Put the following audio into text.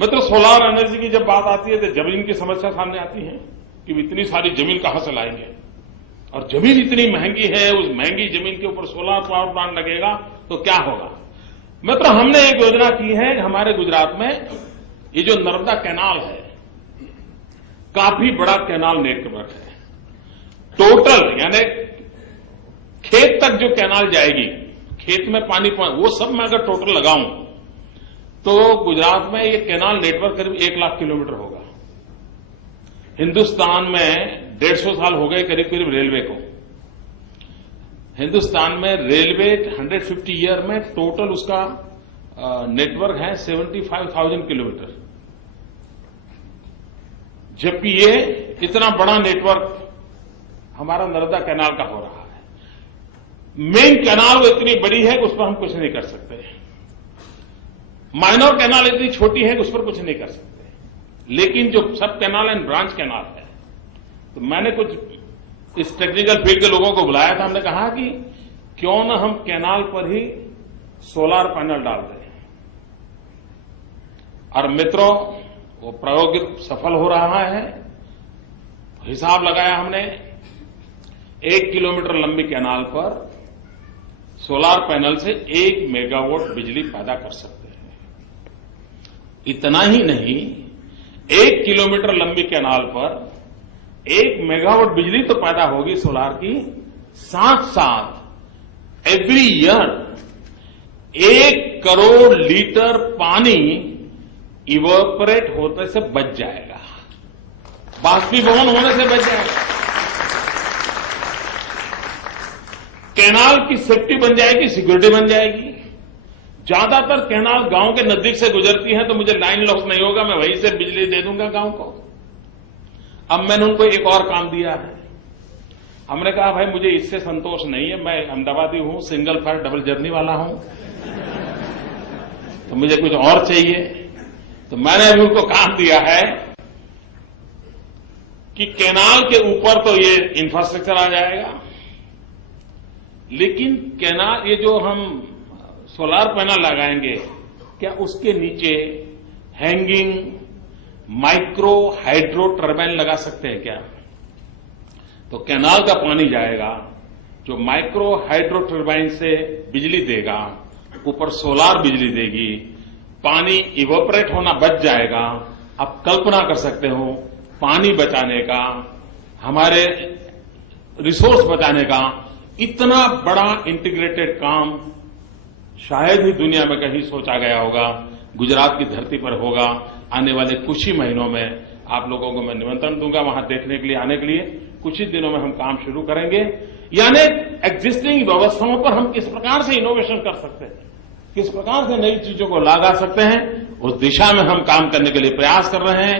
मित्र, solar energy की जब बात आती है तो जमीन की समस्या सामने आती है कि इतनी सारी जमीन कहां से लाएंगे, और जमीन इतनी महंगी है, उस महंगी जमीन के ऊपर सोलार पावर प्लांट लगेगा तो क्या होगा। मित्र, हमने एक योजना की है हमारे गुजरात में। ये जो नर्मदा कैनाल है, काफी बड़ा कैनाल नेटवर्क है। टोटल यानी खेत तक जो कैनाल जाएगी, खेत में पानी वो सब मैं अगर टोटल लगाऊं तो गुजरात में ये कैनाल नेटवर्क करीब 1 लाख किलोमीटर होगा। हिंदुस्तान में 150 साल हो गए करीब करीब रेलवे को। हिंदुस्तान में रेलवे 150 ईयर में टोटल उसका नेटवर्क है 75,000 किलोमीटर, जबकि ये इतना बड़ा नेटवर्क हमारा नर्मदा कैनाल का हो रहा है। मेन कैनाल वो इतनी बड़ी है कि उस पर हम कुछ नहीं कर सकते। माइनर कैनाल इतनी छोटी है कि उस पर कुछ नहीं कर सकते। लेकिन जो सब कैनाल एंड ब्रांच कैनाल है, तो मैंने कुछ इस टेक्निकल फील्ड के लोगों को बुलाया था। हमने कहा कि क्यों न हम कैनाल पर ही सोलार पैनल डाल दें। और मित्रों, वो प्रयोग सफल हो रहा है। हिसाब लगाया हमने, 1 किलोमीटर लंबी कैनाल पर सोलार पैनल से 1 मेगावाट बिजली पैदा कर सकते हैं। इतना ही नहीं, 1 किलोमीटर लंबी कैनाल पर 1 मेगावाट बिजली तो पैदा होगी सोलार की, साथ साथ एवरी ईयर 1 करोड़ लीटर पानी इवोपरेट होने से बच जाएगा, बाष्पीभवन होने से बच जाएगा। कैनाल की सेफ्टी बन जाएगी, सिक्योरिटी बन जाएगी। ज्यादातर कैनाल गांव के नजदीक से गुजरती है, तो मुझे लाइन लॉस नहीं होगा, मैं वहीं से बिजली दे दूंगा गांव को। अब मैंने उनको एक और काम दिया है। हमने कहा भाई मुझे इससे संतोष नहीं है, मैं अहमदाबादी हूं, सिंगल फायर डबल जर्नी वाला हूं, तो मुझे कुछ और चाहिए। तो मैंने अभी उनको काम दिया है कि कैनाल के ऊपर तो ये इंफ्रास्ट्रक्चर आ जाएगा, लेकिन कैनाल ये जो हम सोलार पैनल लगाएंगे, क्या उसके नीचे हैंगिंग माइक्रो हाइड्रो टर्बाइन लगा सकते हैं क्या? तो कैनाल का पानी जाएगा जो माइक्रो हाइड्रो टर्बाइन से बिजली देगा, ऊपर सोलार बिजली देगी, पानी इवोपरेट होना बच जाएगा। आप कल्पना कर सकते हो पानी बचाने का, हमारे रिसोर्स बचाने का इतना बड़ा इंटीग्रेटेड काम शायद ही दुनिया में कहीं सोचा गया होगा। गुजरात की धरती पर होगा। आने वाले कुछ ही महीनों में आप लोगों को मैं निमंत्रण दूंगा वहां देखने के लिए, आने के लिए। कुछ ही दिनों में हम काम शुरू करेंगे। यानी एग्जिस्टिंग व्यवस्थाओं पर हम किस प्रकार से इनोवेशन कर सकते हैं, किस प्रकार से नई चीजों को लगा सकते हैं, उस दिशा में हम काम करने के लिए प्रयास कर रहे हैं।